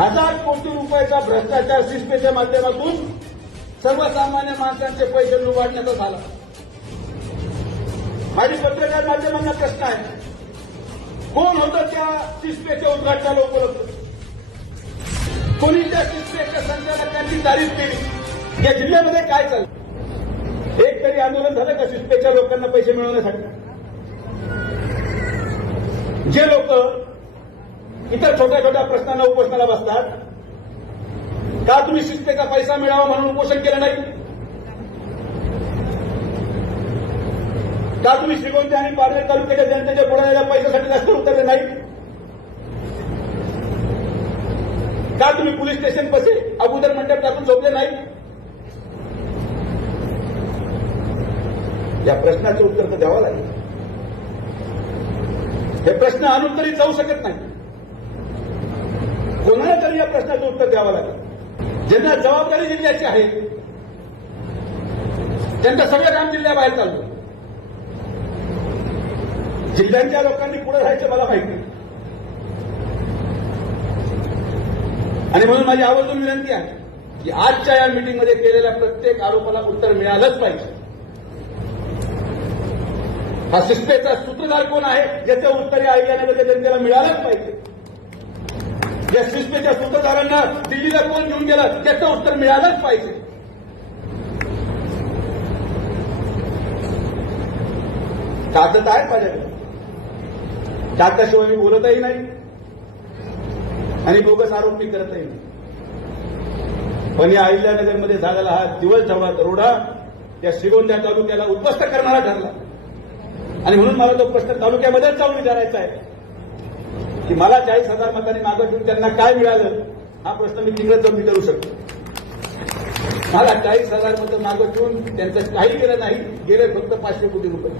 1000 कोटी रुपयाचा भ्रष्टाचार सिस्पेच्या माध्यमातून सर्वसामान्य माणसांचे पैसे लुबाडण्याचा झाला. माझी पत्रकार माध्यमांना प्रश्न आहे, कोण होतं त्या सिस्पेच्या उद्घाटनाला उपलब्ध? कोणी त्या सिस्पेच्या संचालकांची तारीफ केली? या जिल्ह्यामध्ये काय चाललं? एक तरी आंदोलन झालं का सिस्पेच्या लोकांना पैसे मिळवण्यासाठी? जे लोक इतर छोट्या छोट्या प्रश्नांना उपोषणाला बसतात, का तुम्ही शिस्तेचा पैसा मिळावा म्हणून उपोषण केलं नाही? का तुम्ही श्रीगोंदा आणि पारनेर तालुक्याच्या जनतेच्या बुडालेल्या पैशासाठी रस्ते उतरले नाही? का तुम्ही पोलीस स्टेशन पाशी अगोदर मंडप टाकून झोपले नाही? या प्रश्नाचं उत्तर तर द्यावं लागेल. हे प्रश्न आणून तरी जाऊ शकत नाही. कोणाला तरी या प्रश्नाचं उत्तर द्यावं लागेल. ज्यांना जबाबदारी जिल्ह्याची आहे त्यांचं सगळं काम जिल्ह्याबाहेर चाललं. जिल्ह्यांच्या लोकांनी पुढे राहायचं मला माहिती नाही. आणि म्हणून माझी आवर्जून विनंती आहे की आजच्या या मीटिंगमध्ये केलेल्या प्रत्येक आरोपाला उत्तर मिळालंच पाहिजे. हा सिस्टेचा सूत्रधार कोण आहे ज्याचं उत्तर या अहिल्यानगरच्या जनतेला मिळालंच पाहिजे. या सिस्टेच्या सूत्रधारांना दिल्लीला कोण घेऊन गेला त्याचं उत्तर मिळालंच पाहिजे. कागद आहेत माझ्याकडे, कागदाशिवाय मी बोलतही नाही आणि बोगस आरोप मी करतही नाही. पण या अहिल्यानगरमध्ये झालेला हा दिवसभरात रोडा या श्रीगोंदा तालुक्याला उद्ध्वस्त करणारा ठरला. आणि म्हणून मला तो प्रश्न तालुक्यामध्येच जाऊन विचारायचा आहे की मला 40,000 मतांनी मागं घेऊन त्यांना काय मिळालं. हा प्रश्न मी तिकडे जाऊन विचारू शकतो. मला 40,000 मतं मागं घेऊन त्यांचं काही गेलं नाही, गेले फक्त 500 कोटी रुपये.